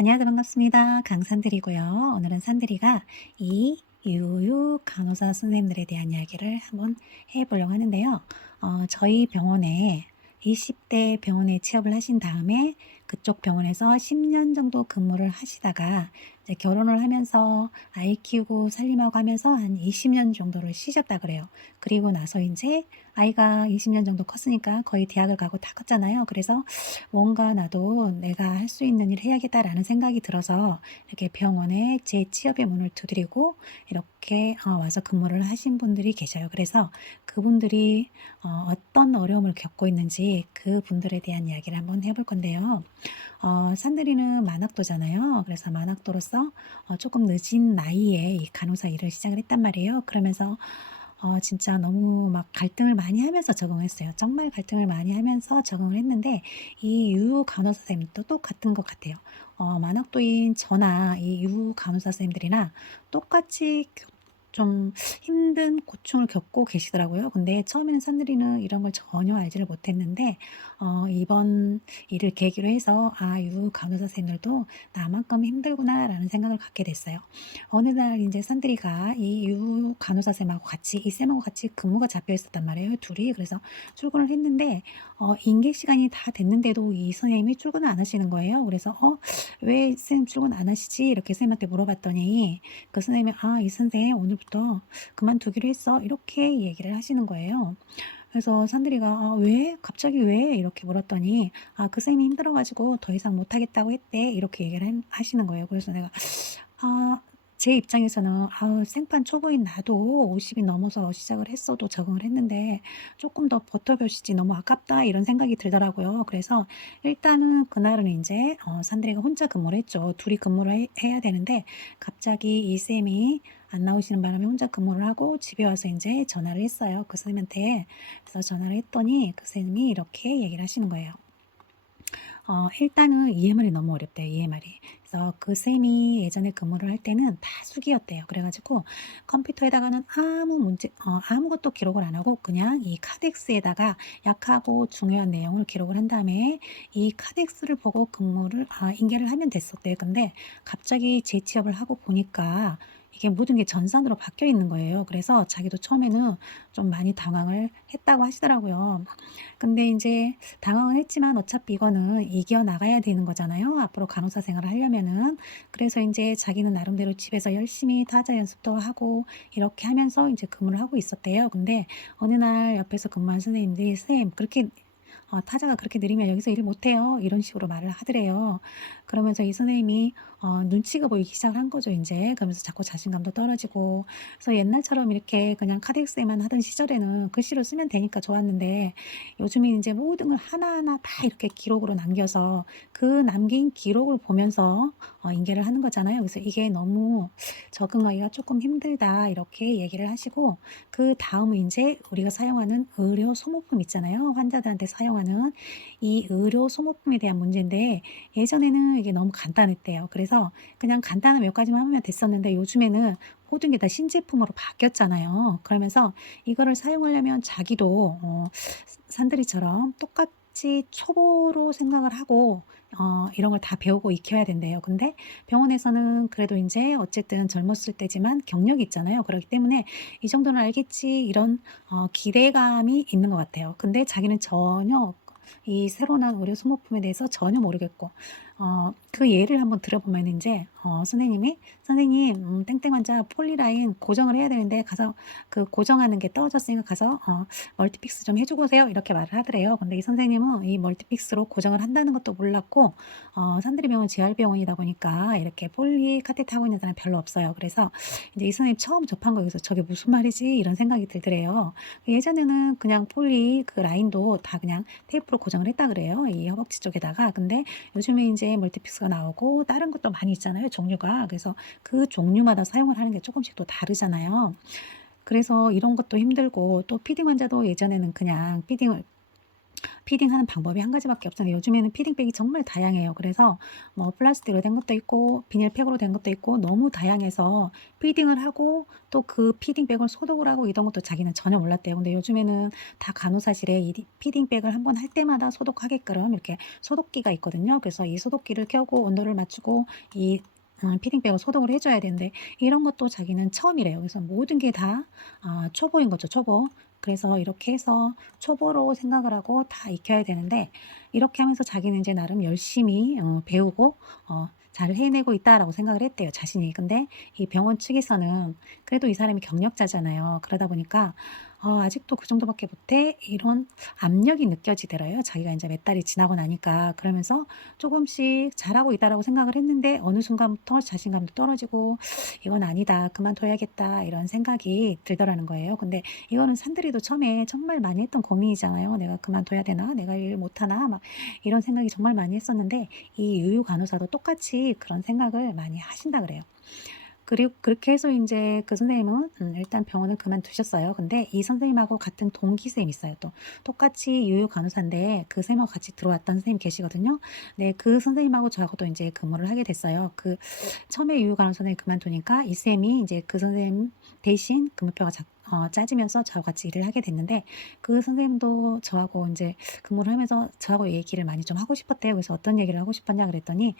안녕하세요. 반갑습니다. 강산드리고요. 오늘은 산드리가 이 유유 간호사 선생님들에 대한 이야기를 한번 해보려고 하는데요. 저희 병원에 20대 병원에 취업을 하신 다음에 그쪽 병원에서 10년 정도 근무를 하시다가 이제 결혼을 하면서 아이 키우고 살림하고 하면서 한 20년 정도를 쉬셨다 그래요. 그리고 나서 이제 아이가 20년 정도 컸으니까 거의 대학을 가고 다 컸잖아요. 그래서 뭔가 나도 내가 할 수 있는 일을 해야겠다라는 생각이 들어서 이렇게 병원에 제 취업의 문을 두드리고 이렇게 와서 근무를 하신 분들이 계셔요. 그래서 그분들이 어떤 어려움을 겪고 있는지 그분들에 대한 이야기를 한번 해볼 건데요. 산들이는 만학도잖아요. 그래서 만학도로서 조금 늦은 나이에 이 간호사 일을 시작을 했단 말이에요. 그러면서 진짜 너무 막 갈등을 많이 하면서 적응했어요. 정말 갈등을 많이 하면서 적응을 했는데 이 유 간호사 선생님도 똑같은 것 같아요. 만학도인 저나 이 유 간호사 선생님들이나 똑같이 좀 힘든 고충을 겪고 계시더라고요. 근데 처음에는 산들이는 이런 걸 전혀 알지를 못했는데 이번 일을 계기로 해서 '아 유 간호사 선생님들도 나만큼 힘들구나.'라는 생각을 갖게 됐어요. 어느 날 이제 산들이가 이 유 간호사 쌤하고 같이 이 쌤하고 같이 근무가 잡혀 있었단 말이에요, 둘이. 그래서 출근을 했는데 인계 시간이 다 됐는데도 이 선생님이 출근을 안 하시는 거예요. 그래서 왜 쌤 출근 안 하시지?' 이렇게 쌤한테 물어봤더니 그 선생님이 "아 이 선생 오늘부터 그만두기로 했어." 이렇게 얘기를 하시는 거예요. 그래서 산들이가 "아 왜? 갑자기 왜?" 이렇게 물었더니 "아 그 쌤이 힘들어 가지고 더 이상 못 하겠다고 했대." 이렇게 얘기를 하시는 거예요. 그래서 내가 아 제 입장에서는 아우 생판 초보인 나도 50이 넘어서 시작을 했어도 적응을 했는데 '조금 더 버텨 보시지 너무 아깝다.' 이런 생각이 들더라고요. 그래서 일단은 그날은 인제 산들이가 혼자 근무를 했죠. 둘이 근무를 해야 되는데 갑자기 이 쌤이 안 나오시는 바람에 혼자 근무를 하고 집에 와서 인제 전화를 했어요, 그 선생님한테. 그래서 전화를 했더니 그 선생님이 이렇게 얘기를 하시는 거예요. 일단은 EMR이 너무 어렵대요, EMR이. 그래서 그 쌤이 예전에 근무를 할 때는 다 수기였대요. 그래 가지고 컴퓨터에다가는 아무것도 기록을 안 하고 그냥 이 카덱스에다가 약하고 중요한 내용을 기록을 한 다음에 이 카덱스를 보고 인계를 하면 됐었대요. 근데 갑자기 재취업을 하고 보니까 이게 모든 게 전산으로 바뀌어 있는 거예요. 그래서 자기도 처음에는 좀 많이 당황을 했다고 하시더라고요. 근데 인제 당황은 했지만 어차피 이거는 이겨 나가야 되는 거잖아요, 앞으로 간호사 생활을 하려면은. 그래서 인제 자기는 나름대로 집에서 열심히 타자 연습도 하고 이렇게 하면서 인제 근무를 하고 있었대요. 근데 어느 날 옆에서 근무하는 선생님들이 "쌤 그렇게 타자가 그렇게 느리면 여기서 일 못해요." 이런 식으로 말을 하더래요. 그러면서 이 선생님이 눈치가 보이기 시작을 한 거죠 인제. 그러면서 자꾸 자신감도 떨어지고 그래서 옛날처럼 이렇게 그냥 카덱스에만 하던 시절에는 글씨로 쓰면 되니까 좋았는데 요즘에 인제 모든 걸 하나하나 다 이렇게 기록으로 남겨서 그 남긴 기록을 보면서 인계를 하는 거잖아요. 그래서 "이게 너무 적응하기가 쪼끔 힘들다." 이렇게 얘기를 하시고 그다음은 인제 우리가 사용하는 의료 소모품 있잖아요. 환자들한테 사용하는 이 의료 소모품에 대한 문제인데 예전에는 이게 너무 간단했대요. 그래서 그냥 간단한 몇 가지만 하면 됐었는데 요즘에는 모든 게 다 신제품으로 바뀌었잖아요. 그러면서 이거를 사용하려면 자기도 산들이처럼 똑같이 초보로 생각을 하고 이런 걸 다 배우고 익혀야 된대요. 근데 병원에서는 그래도 인제 어쨌든 젊었을 때지만 경력이 있잖아요. 그렇기 때문에 '이 정도는 알겠지.' 이런 기대감이 있는 것 같아요. 근데 자기는 전혀 이 새로 나온 의료 소모품에 대해서 전혀 모르겠고 그 예를 한번 들어보면 인제 선생님이 "선생님 땡땡 환자 폴리라인 고정을 해야 되는데 가서 그 고정하는 게 떨어졌으니까 가서 멀티픽스 좀 해 주고 오세요." 이렇게 말을 하더래요. 근데 이 선생님은 이 멀티픽스로 고정을 한다는 것도 몰랐고 산드리 병원 재활병원이다 보니까 이렇게 폴리 카테터 하고 있는 사람이 별로 없어요. 그래서 인제 이 선생님이 처음 접한 거여서 '저게 무슨 말이지?' 이런 생각이 들더래요. 예전에는 그냥 폴리 그 라인도 다 그냥 테이프로 고정을 했다 그래요, 이 허벅지 쪽에다가. 근데 요즘에 인제 멀티픽스가 나오고 다른 것도 많이 있잖아요, 종류가. 그래서 그 종류마다 사용을 하는 게 쪼끔씩 또 다르잖아요. 그래서 이런 것도 힘들고 또 피딩 환자도 예전에는 그냥 피딩을 피딩하는 방법이 한 가지밖에 없잖아요. 요즘에는 피딩백이 정말 다양해요. 그래서 뭐 플라스틱으로 된 것도 있고 비닐팩으로 된 것도 있고 너무 다양해서 피딩을 하고 또 그 피딩백을 소독을 하고 이런 것도 자기는 전혀 몰랐대요. 근데 요즘에는 다 간호사실에 이 피딩백을 한번 할 때마다 소독하게끔 이렇게 소독기가 있거든요. 그래서 이 소독기를 켜고 온도를 맞추고 이 피딩백을 소독을 해줘야 되는데 이런 것도 자기는 처음이래요. 그래서 모든 게 다 초보인 거죠, 초보. 그래서 이렇게 해서 초보로 생각을 하고 다 익혀야 되는데 이렇게 하면서 자기는 이제 나름 열심히 배우고 잘 해내고 있다라고 생각을 했대요, 자신이. 근데 이 병원 측에서는 그래도 이 사람이 경력자잖아요. 그러다 보니까 아직도 그 정도밖에 못해 이런 압력이 느껴지더라요. 자기가 이제 몇 달이 지나고 나니까. 그러면서 조금씩 잘하고 있다라고 생각을 했는데 어느 순간부터 자신감도 떨어지고 이건 아니다, 그만둬야겠다 이런 생각이 들더라는 거예요. 근데 이거는 산들이도 처음에 정말 많이 했던 고민이잖아요. '내가 그만둬야 되나? 내가 일 못하나?' 막 이런 생각이 정말 많이 했었는데 이 유유 간호사도 똑같이 그런 생각을 많이 하신다 그래요. 그리고 그렇게 해서 이제 그 선생님은 일단 병원을 그만두셨어요. 근데 이 선생님하고 같은 동기 쌤이 있어요 또. 똑같이 유유 간호사인데 그 쌤하고 같이 들어왔던 선생님이 계시거든요. 네, 그 선생님하고 저하고도 이제 근무를 하게 됐어요. 처음에 유유 간호사를 그만두니까 이 쌤이 이제 그 선생님 대신 근무표가 짜지면서 저하고 같이 일을 하게 됐는데 그 선생님도 저하고 이제 근무를 하면서 저하고 얘기를 많이 좀 하고 싶었대요. 그래서 "어떤 얘기를 하고 싶었냐?" 그랬더니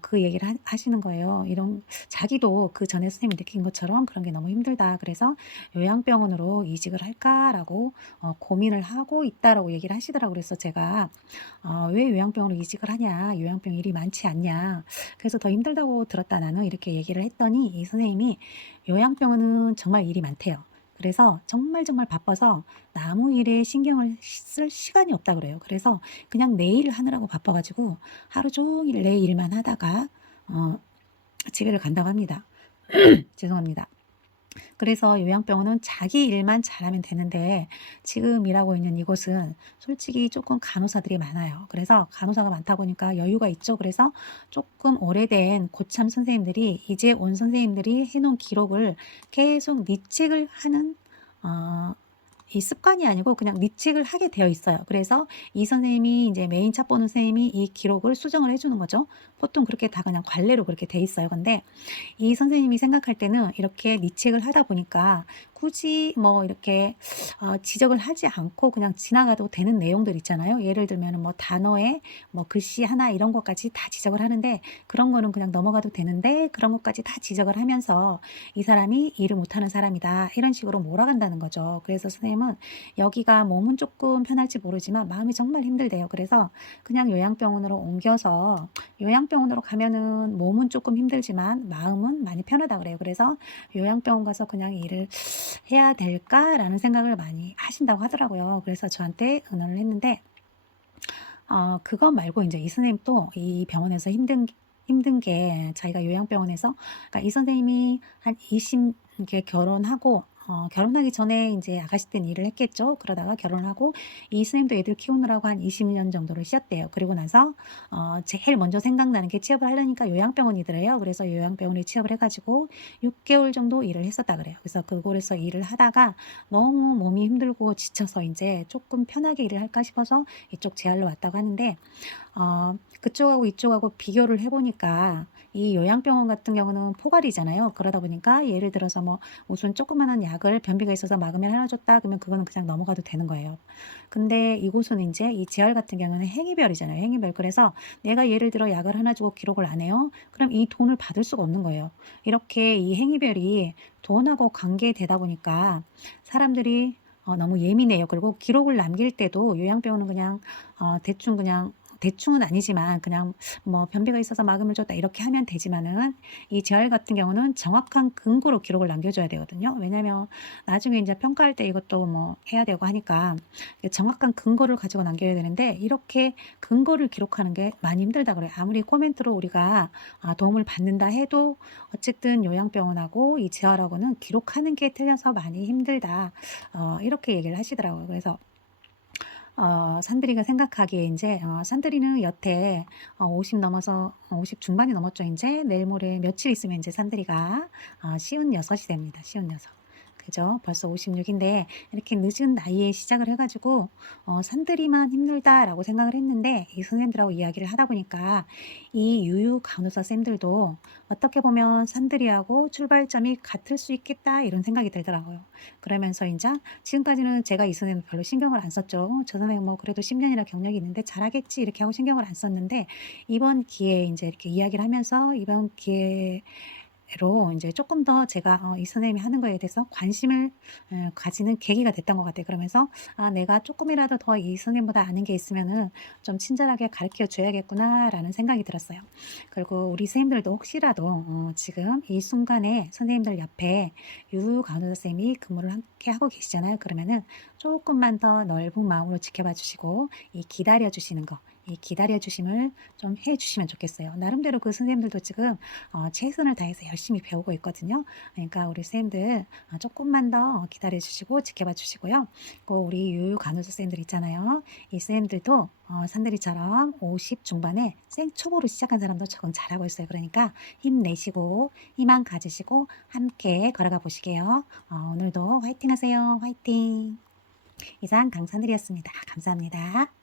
그 얘기를 하시는 거예요. 이런 자기도 그전에 선생님이 느낀 것처럼 그런 게 너무 힘들다. 그래서 "요양병원으로 이직을 할까?"라고 고민을 하고 있다라고 얘기를 하시더라고요. 그래서 제가 "왜 요양병원으로 이직을 하냐? 요양병 일이 많지 않냐? 그래서 더 힘들다고 들었다 나는." 이렇게 얘기를 했더니 이 선생님이 요양병원은 정말 일이 많대요. 그래서 정말 정말 바빠서 아무 일에 신경을 쓸 시간이 없다 그래요. 그래서 그냥 내 일을 하느라고 바빠 가지고 하루 종일 내 일만 하다가 어 집에를 간다고 합니다. 죄송합니다. 그래서 요양병원은 자기 일만 잘하면 되는데 지금 일하고 있는 이곳은 솔직히 조금 간호사들이 많아요. 그래서 간호사가 많다 보니까 여유가 있죠. 그래서 조금 오래된 고참 선생님들이 이제 온 선생님들이 해 놓은 기록을 계속 리책을 하는 어 이 습관이 아니고 그냥 리책을 하게 되어 있어요. 그래서 이 선생님이 이제 메인 차 보는 선생님이 이 기록을 수정을 해 주는 거죠. 보통 그렇게 다 그냥 관례로 그렇게 돼 있어요. 근데 이 선생님이 생각할 때는 이렇게 리책을 하다 보니까 굳이 뭐 이렇게 지적을 하지 않고 그냥 지나가도 되는 내용들 있잖아요. 예를 들면은 뭐 단어에 뭐 글씨 하나 이런 것까지 다 지적을 하는데 그런 거는 그냥 넘어가도 되는데 그런 것까지 다 지적을 하면서 이 사람이 일을 못하는 사람이다 이런 식으로 몰아간다는 거죠. 그래서 선생님은 여기가 몸은 조금 편할지 모르지만 마음이 정말 힘들대요. 그래서 그냥 요양병원으로 옮겨서 요양병원으로 가면은 몸은 조금 힘들지만 마음은 많이 편하다 그래요. 그래서 요양병원 가서 그냥 일을 해야 될까라는 생각을 많이 하신다고 하더라고요. 그래서 저한테 의논을 했는데 그거 말고 이제 이 선생님 또 이 병원에서 힘든 게 자기가 요양병원에서 그러니까 이 선생님이 한 20 이렇게 결혼하고 결혼하기 전에 이제 아가씨 땐 일을 했겠죠. 그러다가 결혼하고 이 선생님도 애들 키우느라고 한 20년 정도를 쉬었대요. 그리고 나서 제일 먼저 생각나는 게 취업을 하려니까 요양병원이더래요. 그래서 요양병원에 취업을 해 가지고 6 개월 정도 일을 했었다 그래요. 그래서 그곳에서 일을 하다가 너무 몸이 힘들고 지쳐서 이제 조금 편하게 일을 할까 싶어서 이쪽 제알로 왔다고 하는데 그쪽하고 이쪽하고 비교를 해 보니까 이 요양병원 같은 경우는 포괄이잖아요. 그러다 보니까 예를 들어서 뭐 무슨 조그마한 약을 변비가 있어서 막으면 하나 줬다 그러면 그거는 그냥 넘어가도 되는 거예요. 근데 이곳은 이제 이 재활 같은 경우는 행위별이잖아요, 행위별. 그래서 내가 예를 들어 약을 하나 주고 기록을 안 해요. 그럼 이 돈을 받을 수가 없는 거예요. 이렇게 이 행위별이 돈하고 관계되다 보니까 사람들이 너무 예민해요. 그리고 기록을 남길 때도 요양병원은 그냥 대충 그냥 대충은 아니지만 그냥 뭐 변비가 있어서 막음을 줬다 이렇게 하면 되지만은 이 재활 같은 경우는 정확한 근거로 기록을 남겨줘야 되거든요. 왜냐면 나중에 이제 평가할 때 이것도 뭐 해야 되고 하니까 정확한 근거를 가지고 남겨야 되는데 이렇게 근거를 기록하는 게 많이 힘들다 그래요. 아무리 코멘트로 우리가 도움을 받는다 해도 어쨌든 요양병원하고 이 재활하고는 기록하는 게 틀려서 많이 힘들다. 이렇게 얘기를 하시더라고요. 그래서 산들이가 생각하기에 이제 산들이는 여태 50 넘어서 50 중반이 넘었죠 이제. 내일 모레 며칠 있으면 이제 산들이가 56이 됩니다. 56. 그죠? 벌써 56인데 이렇게 늦은 나이에 시작을 해가지고 산들이만 힘들다라고 생각을 했는데 이 선생님들하고 이야기를 하다 보니까 이 유유 간호사 쌤들도 어떻게 보면 산들이하고 출발점이 같을 수 있겠다 이런 생각이 들더라고요. 그러면서 이제 지금까지는 제가 이 선생님 별로 신경을 안 썼죠. 저 선생님 뭐 그래도 10년이나 경력이 있는데 잘하겠지 이렇게 하고 신경을 안 썼는데 이번 기회에 이제 이렇게 이야기를 하면서 이번 기회에 로 인제 쪼끔 더 제가 이 선생님이 하는 거에 대해서 관심을 가지는 계기가 됐던 것 같아요. 그러면서 '아 내가 쪼끔이라도 더 이 선생님보다 아는 게 있으면은 좀 친절하게 가르쳐 줘야겠구나.'라는 생각이 들었어요. 그리고 우리 선생님들도 혹시라도 지금 이 순간에 선생님들 옆에 유 간호사 쌤이 근무를 함께 하고 계시잖아요. 그러면은 쪼끔만 더 넓은 마음으로 지켜봐 주시고 이 기다려 주시는 거 이 기다려 주심을 좀 해 주시면 좋겠어요. 나름대로 그 선생님들도 지금 최선을 다해서 열심히 배우고 있거든요. 그러니까 우리 쌤들 조금만 더 기다려 주시고 지켜봐 주시고요. 꼭 우리 유유 간호사 쌤들 있잖아요. 이 쌤들도 산들이처럼 50 중반에 생초보로 시작한 사람도 적응 잘하고 있어요. 그러니까 힘내시고 희망 가지시고 함께 걸어가 보시게요. 오늘도 화이팅 하세요. 화이팅. 이상 강산들이었습니다. 감사합니다.